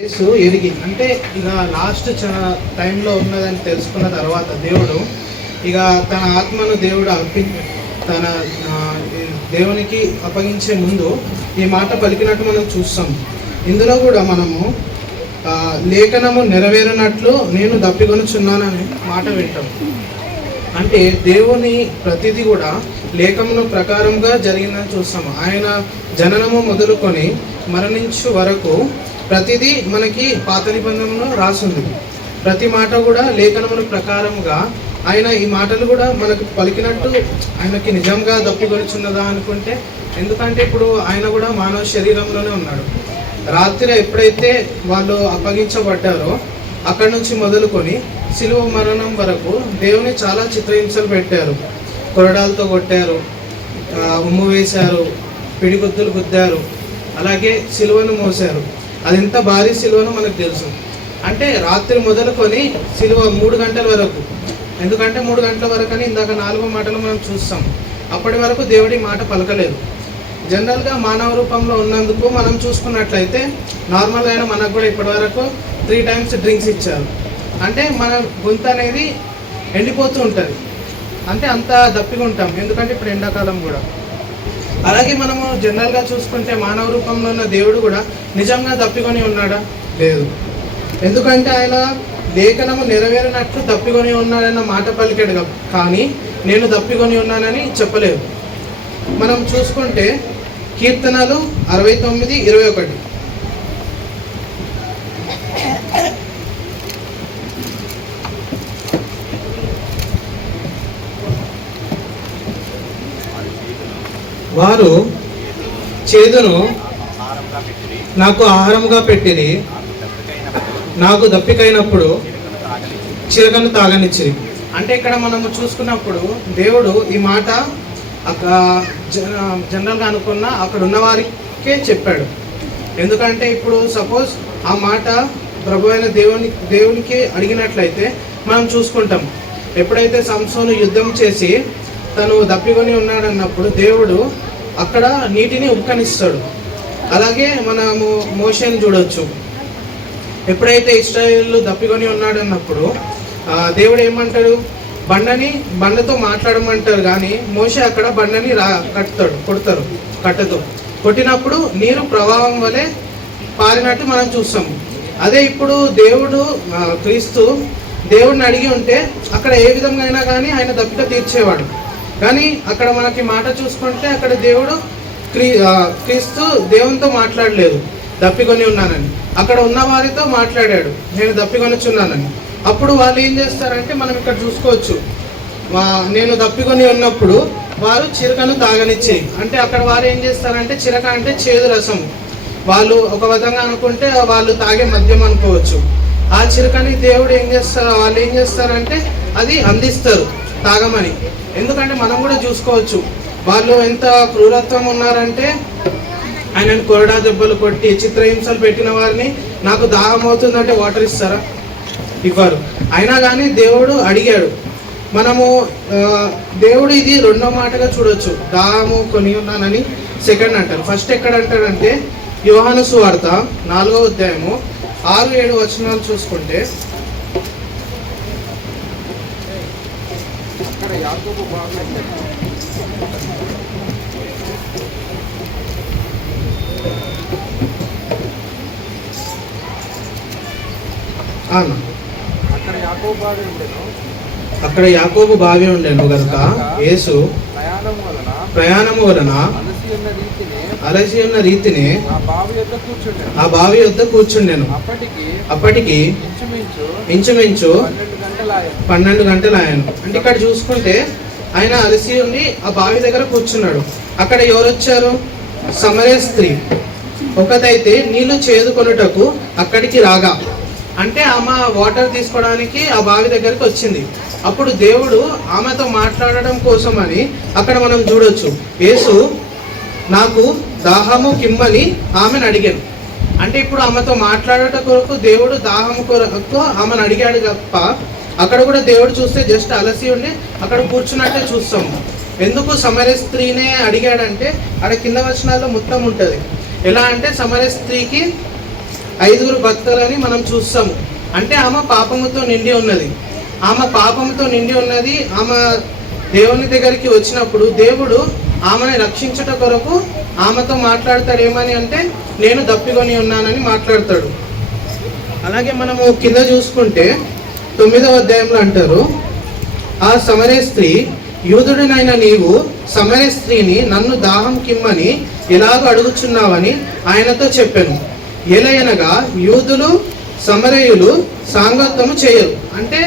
యేసు ఎరిగి అంటే ఇక లాస్ట్ టైంలో ఉన్నదని తెలుసుకున్న తర్వాత దేవుడు ఇక తన ఆత్మను దేవుడు అర్పి తన దేవునికి అప్పగించే ముందు ఈ మాట పలికినట్టు మనం చూస్తాం. ఇందులో కూడా మనము లేఖనము నెరవేరినట్లు నేను దప్పికొనుచున్నానని మాట వింటాం. అంటే దేవుని ప్రతిదీ కూడా లేఖమును ప్రకారంగా జరిగిందని చూస్తాము. ఆయన జననము మొదలుకొని మరణించు వరకు ప్రతిదీ మనకి పాత నిబంధనలో రాసింది. ప్రతి మాట కూడా లేఖనమును ప్రకారంగా ఆయన ఈ మాటలు కూడా మనకు పలికినట్టు ఆయనకి నిజంగా దప్పుకొనిచున్నదా అనుకుంటే ఎందుకంటే ఇప్పుడు ఆయన కూడా మానవ శరీరంలోనే ఉన్నాడు. రాత్రి ఎప్పుడైతే వాళ్ళు అప్పగించబడ్డారో అక్కడి నుంచి మొదలుకొని శిలువ మరణం వరకు దేవుని చాలా చిత్రహింసలు పెట్టారు. కొరడాలతో కొట్టారు ఉమ్ము వేశారు పిడిగుద్దులు గుద్దారు అలాగే సిలువను మోశారు. అది ఎంత భారీ సిలువను మనకు తెలుసు. అంటే రాత్రి మొదలుకొని సిలువ మూడు గంటల వరకు. ఎందుకంటే మూడు గంటల వరకు అని ఇందాక నాలుగో మాటలు మనం చూస్తాం. అప్పటి వరకు దేవుడి మాట పలకలేదు. జనరల్గా మానవ రూపంలో ఉన్నందుకు మనం చూసుకున్నట్లయితే నార్మల్గా అయినా మనకు కూడా ఇప్పటివరకు త్రీ టైమ్స్ డ్రింక్స్ ఇచ్చారు. అంటే మన గొంతు అనేది ఎండిపోతూ ఉంటుంది. అంటే అంత దప్పిగా ఉంటాం. ఎందుకంటే ఇప్పుడు ఎండాకాలం కూడా. అలాగే మనము జనరల్గా చూసుకుంటే మానవ రూపంలో ఉన్న దేవుడు కూడా నిజంగా తప్పికొని ఉన్నాడా? లేదు. ఎందుకంటే ఆయన లేఖనము నెరవేరినట్లు తప్పికొని ఉన్నాడన్న మాట పలికాడు కానీ నేను తప్పికొని ఉన్నానని చెప్పలేదు. మనం చూసుకుంటే కీర్తనలు అరవై తొమ్మిది ఇరవై ఒకటి. వారు చేదును నాకు ఆహారంగా పెట్టిరి. నాకు దప్పికైనప్పుడు చిరకను తాగనిచ్చిరి. అంటే ఇక్కడ మనము చూసుకున్నప్పుడు దేవుడు ఈ మాట జన- జనరల్గా అనుకున్న అక్కడ ఉన్న వారికే చెప్పాడు. ఎందుకంటే ఇప్పుడు సపోజ్ ఆ మాట ప్రభు అయిన దేవుని దేవునికి అడిగినట్లయితే మనం చూసుకుంటాం. ఎప్పుడైతే సంసోను యుద్ధం చేసి తను దప్పికొని ఉన్నాడన్నప్పుడు దేవుడు అక్కడ నీటిని ఉక్కనిస్తాడు అలాగే మనము మోషన్ చూడొచ్చు. ఎప్పుడైతే ఇస్రాయేల్ దప్పికొని ఉన్నాడు అన్నప్పుడు దేవుడు ఏమంటాడు? బండని బండతో మాట్లాడమంటారు కానీ మోసే అక్కడ బండని రా కట్టుతాడు కొడతారు కట్టతో కొట్టినప్పుడు నీరు ప్రవాహం వలె పారినట్టు మనం చూస్తాము అదే ఇప్పుడు దేవుడు క్రీస్తు దేవుడిని అడిగి ఉంటే అక్కడ ఏ విధంగా అయినా కానీ ఆయన దప్పిక తీర్చేవాడు. కానీ అక్కడ మనకి మాట చూసుకుంటే అక్కడ దేవుడు క్రీ క్రీస్తు దేవునితో మాట్లాడలేదు. దప్పికొని ఉన్నానని. అక్కడ ఉన్న వారితో మాట్లాడాడు. నేను దప్పికొనిచున్నానని. అప్పుడు వాళ్ళు ఏం చేస్తారంటే మనం ఇక్కడ చూసుకోవచ్చు. నేను దప్పికొని ఉన్నప్పుడు వారు చిరకను తాగనిచ్చేయి. అంటే అక్కడ వారు ఏం చేస్తారంటే చిరక అంటే చేదు రసం. వాళ్ళు ఒక విధంగా అనుకుంటే వాళ్ళు తాగే మద్యం అనుకోవచ్చు. ఆ చిరకని దేవుడు ఏం చేస్తారు వాళ్ళు ఏం చేస్తారంటే అది అందిస్తారు. తాగమని. ఎందుకంటే మనం కూడా చూసుకోవచ్చు. వాళ్ళు ఎంత క్రూరత్వం ఉన్నారంటే ఆయనను కొరడా దెబ్బలు కొట్టి చిత్రహింసలు పెట్టిన వారిని నాకు దాహం అవుతుందంటే వాటర్ ఇస్తారా? ఇవ్వరు. అయినా కానీ దేవుడు అడిగాడు. మనము దేవుడు ఇది రెండో మాటగా చూడొచ్చు. దాహము కొని ఉన్నానని సెకండ్ అంటారు. ఫస్ట్ ఎక్కడ అంటాడంటే యోహాను సువార్త నాలుగో అధ్యాయము ఆరు ఏడు వచనాలు చూసుకుంటే యాకోబు బాగా ఆ అన్న. అక్కడ యాకోబు బావి ఉండేను గనుక యేసు ప్రయాణం వలన ప్రయాణము వలన అలసి ఉన్న రీతిని అలసి ఉన్న రీతిని ఆ బావి వద్ద కూర్చుండెను అప్పటికి ఇంచుమించు పన్నెండు గంటలు ఆయన అంటే ఇక్కడ చూసుకుంటే ఆయన అలసి ఉండి ఆ బావి దగ్గర కూర్చున్నాడు. అక్కడ ఎవరు వచ్చారు సమరే స్త్రీ. ఒకదైతే నీళ్ళు చేదుకొనుటకు అక్కడికి రాగా అంటే ఆమె వాటర్ తీసుకోవడానికి ఆ బావి దగ్గరికి వచ్చింది. అప్పుడు దేవుడు ఆమెతో మాట్లాడడం కోసం అని అక్కడ మనం చూడొచ్చు. యేసు నాకు దాహము కిమ్మని ఆమెను అడిగాను అంటే ఇప్పుడు ఆమెతో మాట్లాడట కొరకు దేవుడు దాహము కొరకు ఆమెను అడిగాడు తప్ప అక్కడ కూడా దేవుడు చూస్తే జస్ట్ అలసి ఉండి. అక్కడ కూర్చున్నట్టే చూస్తాము. ఎందుకు సమర స్త్రీనే అడిగాడంటే అక్కడ కింద వచనాల్లో మొత్తం ఉంటుంది. ఎలా అంటే సమర స్త్రీకి ఐదుగురు భక్తులని మనం చూస్తాము. అంటే ఆమె పాపముతో నిండి ఉన్నది. ఆమె పాపముతో నిండి ఉన్నది ఆమె దేవుని దగ్గరికి వచ్చినప్పుడు దేవుడు ఆమెని రక్షించుట కొరకు ఆమెతో మాట్లాడతాడు ఏమని అంటే నేను దప్పికొని ఉన్నానని మాట్లాడతాడు. అలాగే మనము కింద చూసుకుంటే తొమ్మిదవ అధ్యాయంలో అంటారు ఆ సమరే స్త్రీ యూదుడినైన నీవు సమరే స్త్రీని నన్ను దాహం కిమ్మని ఎలాగ అడుగుచున్నావని ఆయనతో చెప్పాను. ఎలయనగా యూదులు సమరయులు సాంగత్వము చేయరు. అంటే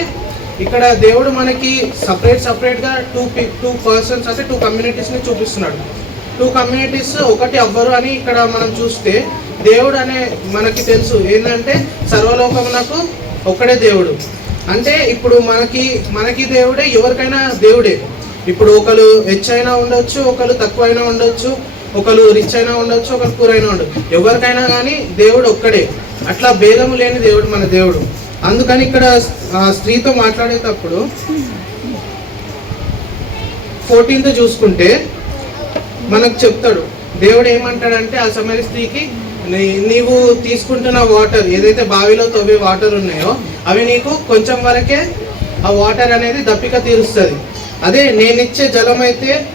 ఇక్కడ దేవుడు మనకి సపరేట్ సపరేట్గా టూ టూ పర్సన్స్ అంటే టూ కమ్యూనిటీస్ని చూపిస్తున్నాడు. టూ కమ్యూనిటీస్ ఒకటి అవ్వరు అని ఇక్కడ మనం చూస్తే దేవుడు అనే మనకి తెలుసు. ఏంటంటే సర్వలోకమునకు ఒక్కడే దేవుడు. అంటే ఇప్పుడు మనకి మనకి దేవుడే ఎవరికైనా దేవుడే. ఇప్పుడు ఒకరు హెచ్ అయినా ఉండొచ్చు ఒకరు తక్కువ అయినా ఉండొచ్చు ఒకరు రిచ్ అయినా ఉండొచ్చు ఒకరు పూర్ అయినా ఉండొచ్చు. ఎవరికైనా కానీ దేవుడు ఒక్కడే. అట్లా భేదము లేని దేవుడు మన దేవుడు. అందుకని ఇక్కడ స్త్రీతో మాట్లాడేటప్పుడు ఫోర్టీన్త్ చూసుకుంటే మనకు చెప్తాడు. దేవుడు ఏమంటాడంటే ఆ సమయ స్త్రీకి నీవు తీసుకుంటున్న వాటర్ ఏదైతే బావిలో తవ్వే వాటర్ ఉన్నాయో అవి నీకు కొంచెం వరకే ఆ వాటర్ అనేది దప్పిక తీరుస్తుంది. అదే నేనిచ్చే జలం అయితే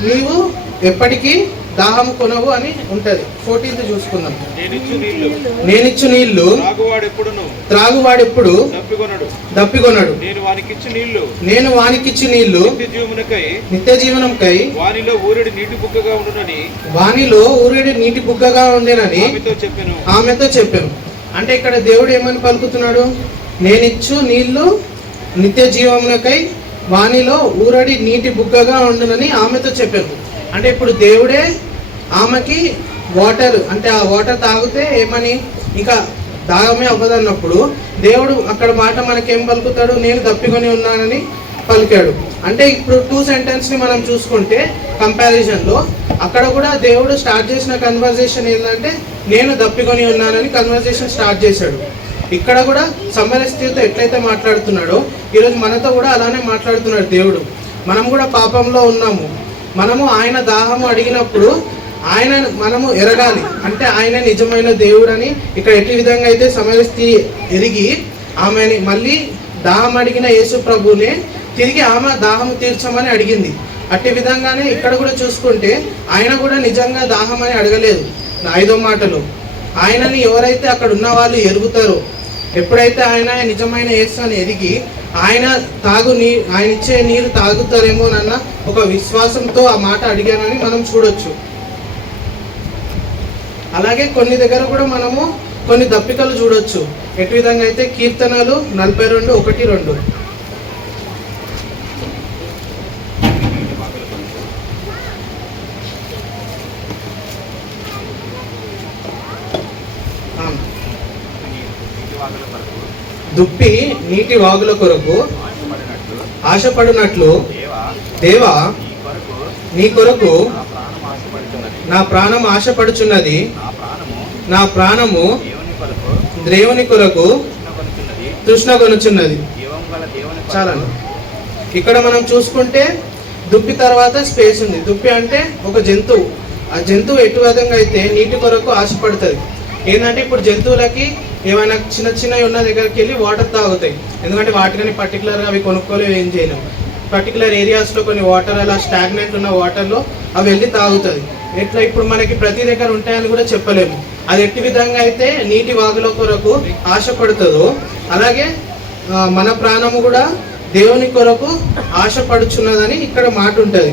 నీవు ఎప్పటికీ దాహం కొనవు అని ఉంటది. ఫోర్టీన్త్ చూసుకుందాం. నేనిచ్చు నీళ్ళు. త్రాగువాడెప్పుడు? దప్పికొనడు. నేను వానికిచ్చి నీళ్ళు. నిత్య జీవనంకై వానిలో ఊరెడి నీటి బుక్కగా ఉండునని. వానిలో ఊరేడి నీటి బుగ్గగా ఉండేనని ఆమెతో చెప్పాను. ఆమెతో చెప్పాను. అంటే ఇక్కడ దేవుడు ఏమని పలుకుతున్నాడు? నేనిచ్చు నీళ్ళు నిత్య జీవమునకై వానిలో ఊరడి నీటి బుగ్గగా ఉండునని ఆమెతో చెప్పాను. అంటే ఇప్పుడు దేవుడే ఆమెకి వాటర్ అంటే ఆ వాటర్ తాగితే ఏమని? ఇంకా దాగమే అవ్వదన్నప్పుడు దేవుడు అక్కడ మాట మనకేం పలుకుతాడు? నేను తప్పికొని ఉన్నానని పలికాడు. అంటే ఇప్పుడు టూ సెంటెన్స్ని మనం చూసుకుంటే కంపారిజన్లో అక్కడ కూడా దేవుడు స్టార్ట్ చేసిన కన్వర్జేషన్ ఏంటంటే నేను దప్పికొని ఉన్నానని కన్వర్జేషన్ స్టార్ట్ చేశాడు. ఇక్కడ కూడా సమరస్థితితో ఎట్లయితే మాట్లాడుతున్నాడో ఈరోజు మనతో కూడా అలానే మాట్లాడుతున్నాడు దేవుడు. మనం కూడా పాపంలో ఉన్నాము. మనము ఆయన దాహము అడిగినప్పుడు ఆయన మనము ఎరగాలి. అంటే ఆయన నిజమైన దేవుడని ఇక్కడ ఎట్టి విధంగా అయితే సమరస్థి ఎరిగి ఆమెని మళ్ళీ దాహం అడిగిన యేసు ప్రభునే తిరిగి ఆమె దాహం తీర్చమని అడిగింది. అట్టి విధంగానే ఇక్కడ కూడా చూసుకుంటే ఆయన కూడా నిజంగా దాహం అని అడగలేదు. నా ఐదో మాటలు ఆయనని ఎవరైతే అక్కడ ఉన్న వాళ్ళు ఎరుగుతారో ఎప్పుడైతే ఆయన నిజమైన యేసు అని ఎదిగి ఆయన తాగు నీ ఆయన ఇచ్చే నీరు తాగుతారేమోనన్న ఒక విశ్వాసంతో ఆ మాట అడిగానని మనం చూడొచ్చు. అలాగే కొన్ని దగ్గర కూడా మనము కొన్ని దప్పికలు చూడొచ్చు. ఎటు విధంగా అయితే కీర్తనలు నలభై రెండు ఒకటి రెండు ఆ. దుప్పి నీటి వాగుల కొరకు ఆశపడినట్లు దేవా నీ కొరకు నా ప్రాణం ఆశపడుచున్నది. నా ప్రాణము దేవుని కొరకు తృష్ణ కొనుచున్నది చాలా ఇక్కడ మనం చూసుకుంటే దుప్పి తర్వాత స్పేస్ ఉంది. దుప్పి అంటే ఒక జంతువు. ఆ జంతువు ఎటు విధంగా అయితే నీటి కొరకు ఆశపడుతుంది? ఏంటంటే ఇప్పుడు జంతువులకి ఏమైనా చిన్న చిన్నవి ఉన్న దగ్గరికి వెళ్ళి వాటర్ తాగుతాయి. ఎందుకంటే వాటిని పర్టికులర్గా అవి కొనుక్కోలేవు ఏం చేయలేము పర్టికులర్ ఏరియాస్లో కొన్ని వాటర్ అలా స్టాగ్నెంట్ ఉన్న వాటర్లో అవి వెళ్ళి తాగుతుంది ఎట్లా ఇప్పుడు మనకి ప్రతి దగ్గర ఉంటాయని కూడా చెప్పలేము. అది ఎట్టి విధంగా అయితే నీటి వాగుల కొరకు ఆశపడుతుందో అలాగే మన ప్రాణము కూడా దేవుని కొరకు ఆశపడుచున్నదని ఇక్కడ మాట ఉంటుంది.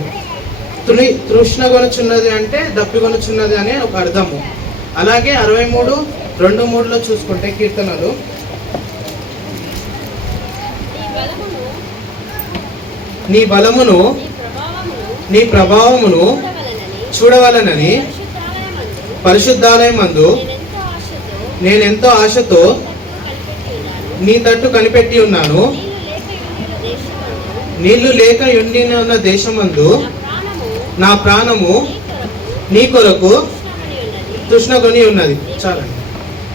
తృణి తృష్ణ కొనుచున్నది అంటే దప్పి కొనుచున్నది అనే ఒక అర్థము. అలాగే అరవై మూడు రెండు మూడులో చూసుకుంటే కీర్తనలు నీ బలమును నీ ప్రభావమును చూడవలనని పరిశుద్ధాలయం మందు నేనెంతో ఆశతో నీ తట్టు కనిపెట్టి ఉన్నాను. నీళ్ళు లేక ఎండిన దేశమందు నా ప్రాణము నీ కొరకు ఉన్నది. తృష్ణ కొని ఉన్నది. చాలా.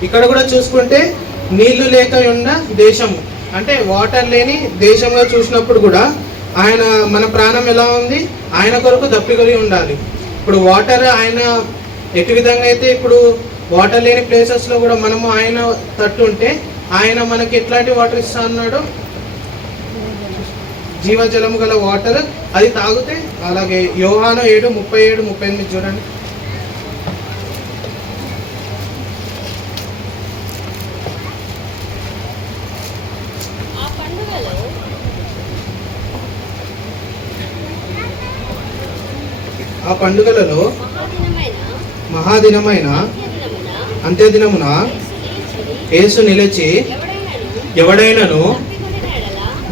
ఇక్కడ కూడా చూసుకుంటే నీళ్ళు లేక ఉన్న దేశము. అంటే వాటర్ లేని దేశంగా చూసినప్పుడు కూడా ఆయన మన ప్రాణం ఎలా ఉంది? ఆయన కొరకు దప్పికొని ఉండాలి. ఇప్పుడు వాటర్ ఆయన ఎటు విధంగా అయితే ఇప్పుడు వాటర్ లేని ప్లేసెస్లో కూడా మనము ఆయన తట్టు ఉంటే ఆయన మనకి ఎట్లాంటి వాటర్ ఇస్తా అన్నాడు? జీవజలము గల వాటర్ అది తాగితే అలాగే యోహాను ఏడు ముప్పై ఏడు ముప్పై ఎనిమిది చూడండి ఆ పండుగలో ఆ పండుగలలో మహాదినమైన మహాదినమైన అంత్యదినమున యేసు నిలిచి ఎవడైనను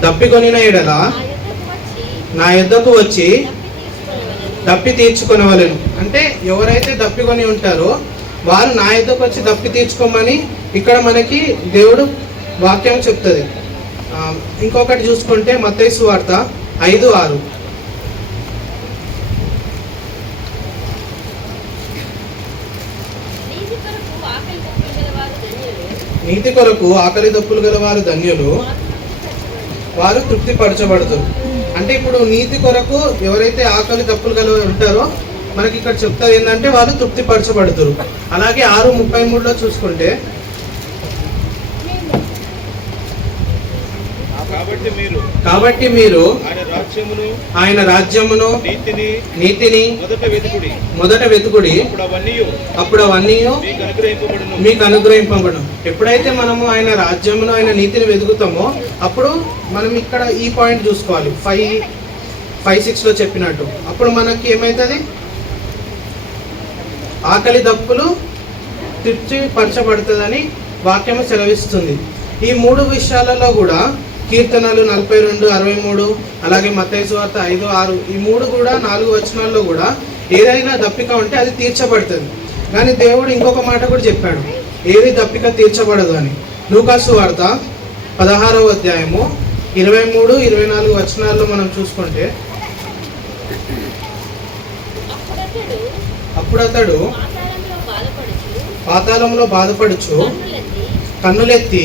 దప్పికొనిన ఎడల నా యుద్ధకు వచ్చి దప్పి తీర్చుకొనవలెను. అంటే ఎవరైతే దప్పికొని ఉంటారో వారు నా యుద్ధకు వచ్చి దప్పి తీర్చుకోమని ఇక్కడ మనకి దేవుడు వాక్యం చెప్తుంది. ఇంకొకటి చూసుకుంటే మత్తైసు వార్త ఐదు ఆరు నీతి కొరకు ఆకలి తప్పులు గలవారు ధన్యులు నీతి కొరకు ఆకలి దప్పులు గల వారు ధన్యులు. వారు తృప్తి పరచబడతారు అంటే ఇప్పుడు నీతి కొరకు ఎవరైతే ఆకలి తప్పులు గల ఉంటారో మనకి ఇక్కడ చెప్తారు ఏంటంటే వాళ్ళు తృప్తి పరచబడతారు అలాగే ఆరు ముప్పై మూడులో చూసుకుంటే కాబట్టి మీరు ఆయన రాజ్యమును ఆయన రాజ్యమును నీతిని నీతిని మొదట వెతుకుడి. మొదట వెతుకుడి. అప్పుడు అవన్నీ మీకు అనుగ్రహింపబడును. అనుగ్రహింపబడు ఎప్పుడైతే మనము ఆయన రాజ్యమును ఆయన నీతిని వెతుకుతామో అప్పుడు మనం ఇక్కడ ఈ పాయింట్ చూసుకోవాలి. ఫైవ్ ఫైవ్ సిక్స్లో చెప్పినట్టు. అప్పుడు మనకి ఏమవుతుంది ఆకలి దప్పులు తృప్తి పరచబడుతుందని వాక్యము సెలవిస్తుంది. ఈ మూడు విషయాలలో కూడా కీర్తనలు నలభై రెండు అరవై మూడు అలాగే మతేసు వార్త ఐదు ఆరు ఈ మూడు కూడా నాలుగు వచనాల్లో కూడా ఏదైనా దప్పిక ఉంటే అది తీర్చబడుతుంది. కానీ దేవుడు ఇంకొక మాట కూడా చెప్పాడు. ఏది దప్పిక తీర్చబడదు అని. లూకాసు వార్త పదహారవ అధ్యాయము ఇరవై మూడు ఇరవై నాలుగు వచనాల్లో మనం చూసుకుంటే అప్పుడతడు అప్పుడు అతడు పాతాళంలో బాధపడుచు కన్నులెత్తి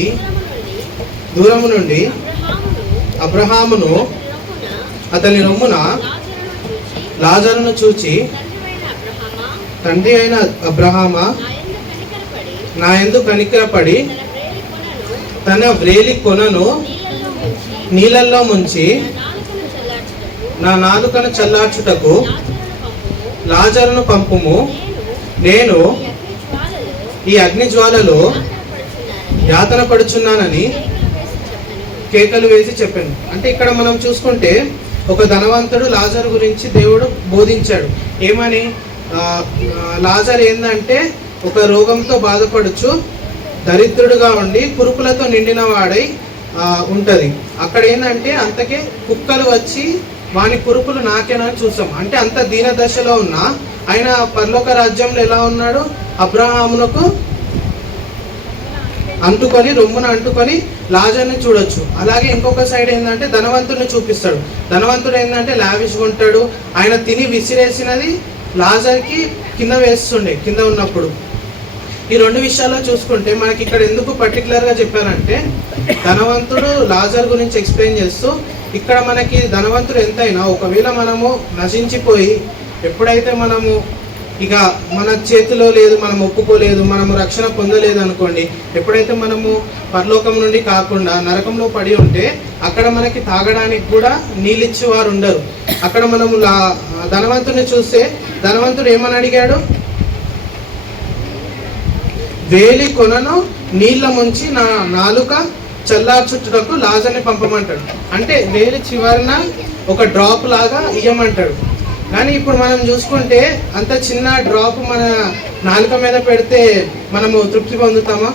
దూరము నుండి అబ్రహామును అతని రొమ్మున లాజరును చూచి తండ్రి అయిన అబ్రహామ నా ఎందు కనికరపడి తన వ్రేలి కొనను నీళ్ళల్లో ముంచి నా నాలుకను చల్లార్చుటకు లాజరును పంపుము. నేను ఈ అగ్నిజ్వాలలో యాతన పడుచున్నానని కేకలు వేసి చెప్పాను. అంటే ఇక్కడ మనం చూసుకుంటే ఒక ధనవంతుడు లాజర్ గురించి దేవుడు బోధించాడు. ఏమని? లాజర్ ఏంటంటే ఒక రోగంతో బాధపడుచు దరిద్రుడుగా ఉండి కురుపులతో నిండిన వాడై ఉంటుంది. అక్కడ ఏంటంటే అంతకే కుక్కలు వచ్చి వాని కురుపులు నాకేనా చూసాం అంటే అంత దీన దశలో ఉన్న ఆయన పరలోక రాజ్యంలో ఎలా ఉన్నాడు? అబ్రహామునకు అంటుకొని రొమ్మున అంటుకొని లాజర్ని చూడొచ్చు. అలాగే ఇంకొక సైడ్ ఏంటంటే ధనవంతుడిని చూపిస్తాడు. ధనవంతుడు ఏంటంటే లావిష్గా ఉంటాడు ఆయన తిని విసిరేసినది లాజర్కి కింద వేస్తుండే కింద ఉన్నప్పుడు. ఈ రెండు విషయాల్లో చూసుకుంటే మనకి ఇక్కడ ఎందుకు పర్టికులర్గా చెప్పారంటే ధనవంతుడు లాజర్ గురించి ఎక్స్ప్లెయిన్ చేస్తూ ఇక్కడ మనకి ధనవంతుడు ఎంతైనా ఒకవేళ మనము నశించిపోయి ఎప్పుడైతే మనము ఇక మన చేతిలో లేదు మనం ఒప్పుకోలేదు మనము రక్షణ పొందలేదు అనుకోండి ఎప్పుడైతే మనము పరలోకం నుండి కాకుండా నరకంలో పడి ఉంటే అక్కడ మనకి తాగడానికి కూడా నీళ్ళిచ్చి వారు ఉండరు. అక్కడ మనము లా చూస్తే ధనవంతుడు ఏమని అడిగాడు? వేలి కొనను నీళ్ళ ముంచి నా నాలుక చల్లార్చుటకు లాజర్ని పంపమంటాడు. అంటే వేలి చివరిన ఒక డ్రాప్ లాగా ఇయ్యమంటాడు. కానీ ఇప్పుడు మనం చూసుకుంటే అంత చిన్న డ్రాప్ మన నాలుక మీద పెడితే మనము తృప్తి పొందుతామా?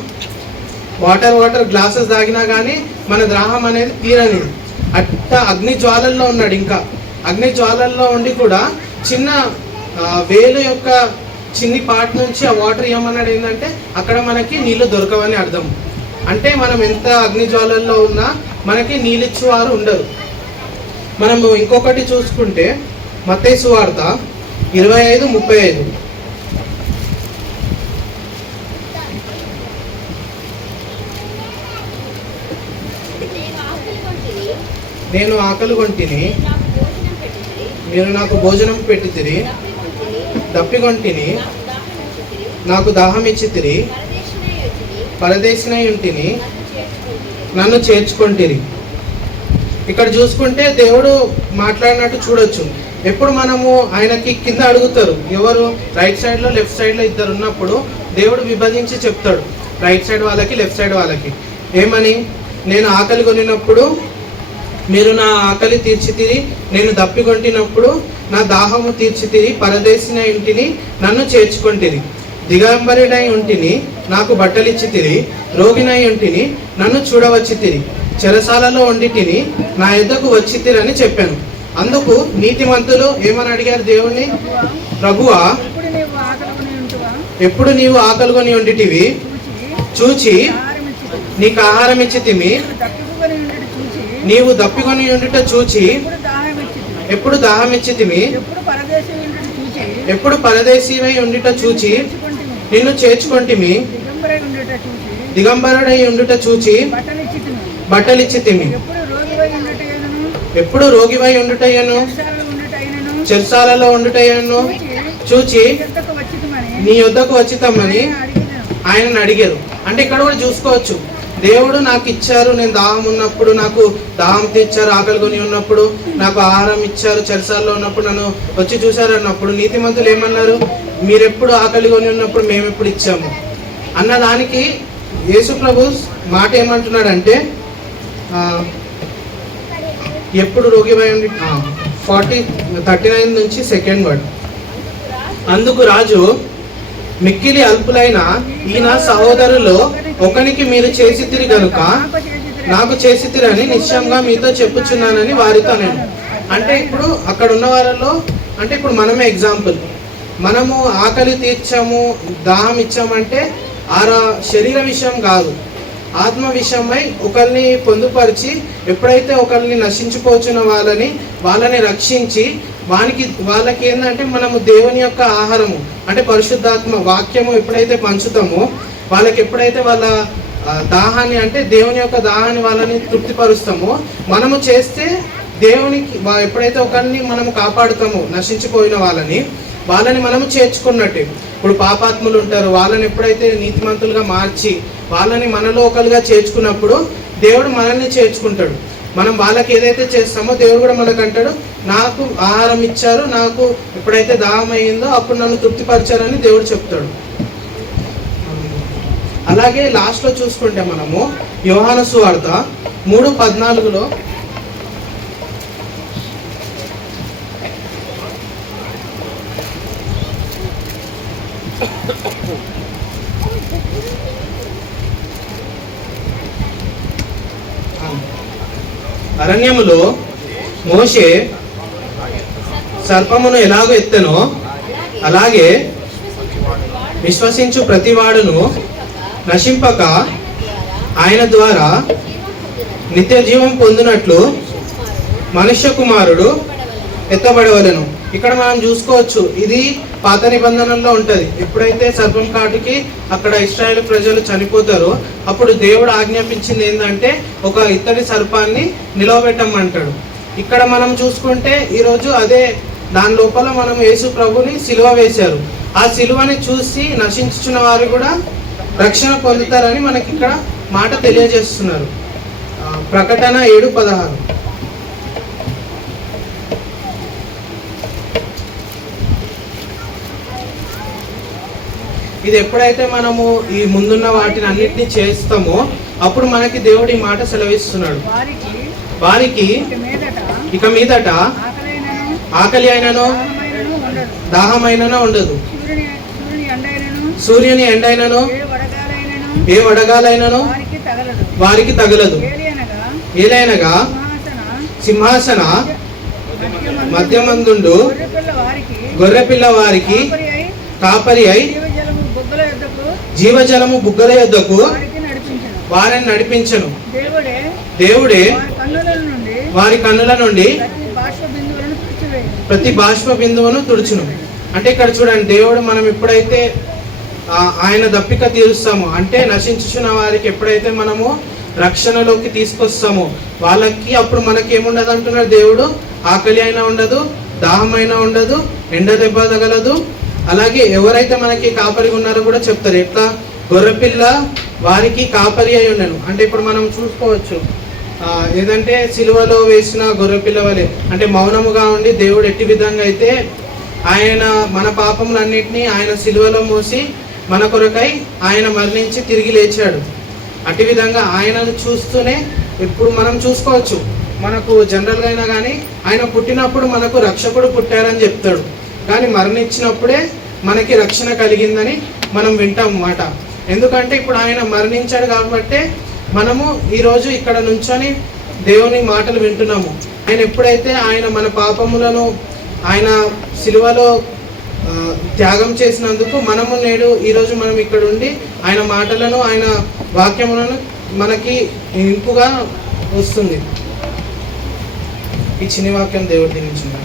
వాటర్ వాటర్ గ్లాసెస్ తాగినా కానీ మన ద్రాహం అనేది తీరని అట్ట అగ్ని జ్వాలల్లో ఉన్నాడు ఇంకా. అగ్ని జ్వాలల్లో ఉండి కూడా చిన్న వేలు యొక్క చిన్ని పార్ట్ నుంచి ఆ వాటర్ ఏమన్నాడు ఏంటంటే అక్కడ మనకి నీళ్ళు దొరకవని అర్థం. అంటే మనం ఎంత అగ్ని జ్వాలల్లో ఉన్నా మనకి నీళ్ళిచ్చేవారు ఉండరు. మనము ఇంకొకటి చూసుకుంటే మత్తయి వార్త ఇరవై ఐదు ముప్పై ఐదు. నేను ఆకలి కొంటిని మీరు నాకు భోజనం పెట్టి తిరి పెట్టితిరి దప్పికొంటిని నాకు దాహం ఇచ్చితిరి పరదేశినై వచ్చిరి ఉంటిని నన్ను చేర్చుకుంటిరి చేర్చుకొంటిరి. ఇక్కడ చూసుకుంటే దేవుడు మాట్లాడినట్టు చూడొచ్చు. ఎప్పుడు మనము ఆయనకి కింద అడుగుతారు? ఎవరు? రైట్ సైడ్లో లెఫ్ట్ సైడ్లో ఇద్దరు ఉన్నప్పుడు దేవుడు విభజించి చెప్తాడు. రైట్ సైడ్ వాళ్ళకి లెఫ్ట్ సైడ్ వాళ్ళకి. ఏమని? నేను ఆకలి కొనినప్పుడు మీరు నా ఆకలి తీర్చితిరి నేను దప్పికొంటినప్పుడు నా దాహము తీర్చితిరి పరదేశిన ఇంటిని నన్ను చేర్చుకొంటిది దిగంబరినై ఉంటిని నాకు బట్టలిచ్చితిరి రోగినై ఉంటిని నన్ను చూడవచ్చి తిరి చెరసాలలో వండిటిని నా ఇద్దకు వచ్చి తిరని చెప్పాను. అందుకు నీతిమంతులు ఏమని అడిగారు దేవుణ్ణి? ప్రభువా ఎప్పుడు నీవు ఆకలిగొని ఉండిటివి? చూచి. నీకు ఆహారం ఇచ్చితిమి? నీవు తప్పికొని ఉండేది చూచి. నీవు దప్పికొని ఉండుట చూచి. ఎప్పుడు దాహం దాహం ఇచ్చితిమి? ఎప్పుడు పరదేశీవై ఉండుట చూచి. నిన్ను చేర్చుకొంటిమి? దిగంబరై ఉండేట చూచి. దిగంబరుడై ఉండుట చూచి. బట్టలిచ్చితిమి? ఎప్పుడు రోగివై ఉండుటయ్యను? చెరసాలలో ఉండుటయ్యను? చూచి. నీ యొద్దకు వచ్చితమ్మని ఆయనను అడిగారు అంటే ఇక్కడ కూడా చూసుకోవచ్చు. దేవుడు నాకు ఇచ్చారు నేను దాహం ఉన్నప్పుడు నాకు దాహం తీర్చారు ఆకలి కొని ఉన్నప్పుడు నాకు ఆహారం ఇచ్చారు చెరసాల్లో ఉన్నప్పుడు నన్ను వచ్చి చూశారు అన్నప్పుడు నీతిమంతులు ఏమన్నారు? మీరెప్పుడు ఆకలి కొని ఉన్నప్పుడు మేము ఎప్పుడు ఇచ్చాము. అన్న దానికి యేసు ప్రభు మాట ఏమంటున్నాడంటే ఎప్పుడు రోగిమైంది ఫార్టీ థర్టీ నైన్ నుంచి సెకండ్ వర్డ్. అందుకు రాజు మిక్కిలి అల్పులైన ఈయన సహోదరులు ఒకనికి మీరు చేసిద్దిరి గనుక నాకు చేసితిరి. నాకు నిశ్చయంగా మీతో చెప్పుచున్నానని వారితో నేను. అంటే ఇప్పుడు అక్కడ ఉన్న వాళ్ళలో అంటే ఇప్పుడు మనమే ఎగ్జాంపుల్. మనము ఆకలి తీర్చాము దాహం ఇచ్చామంటే ఆ శరీర విషయం కాదు. ఆత్మ విషయమై ఒకరిని పొందుపరిచి ఎప్పుడైతే ఒకరిని నశించుకోవచ్చున్న వాళ్ళని వాళ్ళని రక్షించి వానికి వాళ్ళకి ఏంటంటే మనము దేవుని యొక్క ఆహారము అంటే పరిశుద్ధాత్మ వాక్యము ఎప్పుడైతే పంచుతామో వాళ్ళకి ఎప్పుడైతే వాళ్ళ దాహాన్ని అంటే దేవుని యొక్క దాహాన్ని వాళ్ళని తృప్తిపరుస్తామో మనము చేస్తే దేవునికి ఎప్పుడైతే ఒకరిని మనము కాపాడుతామో నశించిపోయిన వాళ్ళని వాళ్ళని మనము చేర్చుకున్నట్టే. ఇప్పుడు పాపాత్ములు ఉంటారు. వాళ్ళని ఎప్పుడైతే నీతిమంతులుగా మార్చి వాళ్ళని మనలో ఒకరుగా చేర్చుకున్నప్పుడు దేవుడు మనల్ని చేర్చుకుంటాడు. మనం వాళ్ళకి ఏదైతే చేస్తామో దేవుడు కూడా మనకు అంటాడు నాకు ఆహారం ఇచ్చారు నాకు ఎప్పుడైతే దాహం అయ్యిందో అప్పుడు నన్ను తృప్తిపరిచారని దేవుడు చెప్తాడు. అలాగే లాస్ట్లో చూసుకుంటే మనము యోహాను సువార్త మూడు పద్నాలుగులో అరణ్యములో మోషే సర్పమును ఎలాగో ఎత్తెనో అలాగే విశ్వసించు ప్రతివాడును నశింపక ఆయన ద్వారా నిత్య జీవం పొందినట్లు మనుష్య కుమారుడు ఎత్తబడవలను. ఇక్కడ మనం చూసుకోవచ్చు ఇది పాత నిబంధనల్లో ఉంటుంది. ఎప్పుడైతే సర్పం కాటుకి అక్కడ ఇస్రాయేల్ ప్రజలు చనిపోతారో అప్పుడు దేవుడు ఆజ్ఞాపించింది ఏంటంటే ఒక ఇత్తడి సర్పాన్ని నిలవబెట్టమంటాడు. ఇక్కడ మనం చూసుకుంటే ఈరోజు అదే దాని లోపల మనం యేసు ప్రభుని సిలువ వేశారు. ఆ సిలువని చూసి నశించుచున్న వారు కూడా రక్షణ పొందుతారని మనకి ఇక్కడ మాట తెలియజేస్తున్నారు. ప్రకటన ఏడు పదహారు. ఇది ఎప్పుడైతే మనము ఈ ముందున్న వాటిని అన్నిటిని చేస్తామో అప్పుడు మనకి దేవుడు ఈ మాట సెలవిస్తున్నాడు. వారికి ఇక మీదట ఆకలి అయినను దాహమైనను ఉండదు. సూర్యుని ఎండైనను ఏ వడగాలైనను వారికి తగలదు. ఏలైనగా సింహాసన మధ్యమందుండు గొర్రెపిల్ల వారికి కాపరి అయి కాపరి అయి జీవజలము బొగ్గల యొద్దకు జీవజలము బుగ్గల యొద్దకు వారిని నడిపించను. దేవుడే వారి కన్నుల నుండి ప్రతి బాష్ప బిందువును తుడుచును. అంటే ఇక్కడ చూడండి దేవుడు మనం ఎప్పుడైతే ఆయన దప్పిక తీరుస్తామో అంటే నశించుచున్న వారికి ఎప్పుడైతే మనము రక్షణలోకి తీసుకొస్తామో వాళ్ళకి అప్పుడు మనకి ఏముండదు అంటున్నాడు దేవుడు? ఆకలి అయినా ఉండదు దాహం అయినా ఉండదు ఎండ దెబ్బ తగలదు అలాగే ఎవరైతే మనకి కాపరిగా ఉన్నారో కూడా చెప్తారు. ఎట్లా? గొర్రెపిల్ల వారికి కాపరి అయి ఉండను. అంటే ఇప్పుడు మనం చూసుకోవచ్చు. ఏదంటే సిలువలో వేసిన గొర్రెపిల్ల వలె. అంటే మౌనముగా ఉండి దేవుడు ఎట్టి విధంగా అయితే ఆయన మన పాపములన్నింటినీ ఆయన సిలువలో మోసి మన కొరకై ఆయన మరణించి తిరిగి లేచాడు. అట్టి విధంగా ఆయనను చూస్తూనే ఇప్పుడు మనం చూసుకోవచ్చు. మనకు జనరల్గా అయినా కానీ ఆయన పుట్టినప్పుడు మనకు రక్షకుడు పుట్టారని చెప్తాడు. కానీ మరణించినప్పుడే మనకి రక్షణ కలిగిందని మనం వింటాం మాట. ఎందుకంటే ఇప్పుడు ఆయన మరణించాడు కాబట్టే మనము ఈరోజు ఇక్కడ నుంచొని దేవుని మాటలు వింటున్నాము. ఆయన ఎప్పుడైతే ఆయన మన పాపములను ఆయన సిలువలో త్యాగం చేసినందుకు మనము నేడు ఈరోజు మనం ఇక్కడ ఉండి ఆయన మాటలను ఆయన వాక్యములను మనకి ఇంపుగా వస్తుంది. ఈ చిన్ని వాక్యం దేవుడు దీవించింది